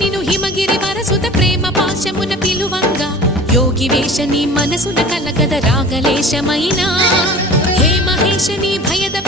నిను హిమగిరి వరసుత ప్రేమ పాశమున పిలువంగా యోగి వేషని మనసున కలగద రాగలేశమైనా హే మహేశని భయద